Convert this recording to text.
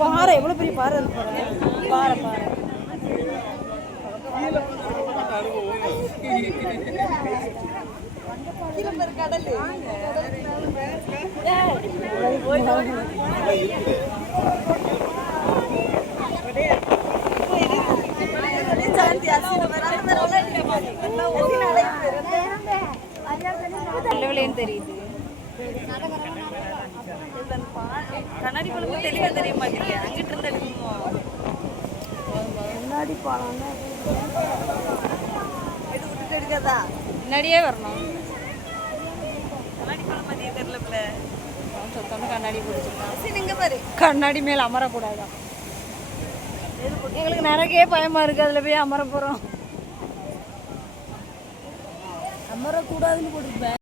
பாறை எவ்வளோ பெரிய பாறை இருக்கு பாறை பாறை கடல் தெரியுது கண்ணாடி குழம்பு தெளிவா தெரிய மாட்டேங்குது அங்கிட்டு இருந்து எடுக்கணுமோ முன்னாடி போனோம்னா இது விட்டுட்டு எடுக்காதா முன்னாடியே வரணும் கண்ணாடி குழம்பு தெரியல சொத்தம் கண்ணாடி பிடிச்சிருக்கான் நீங்க பாரு கண்ணாடி மேல அமரக்கூடாதான் எங்களுக்கு நிறைய பயமா இருக்கு அதுல போய் அமர போறோம் அமரக்கூடாதுன்னு போட்டுருப்பேன்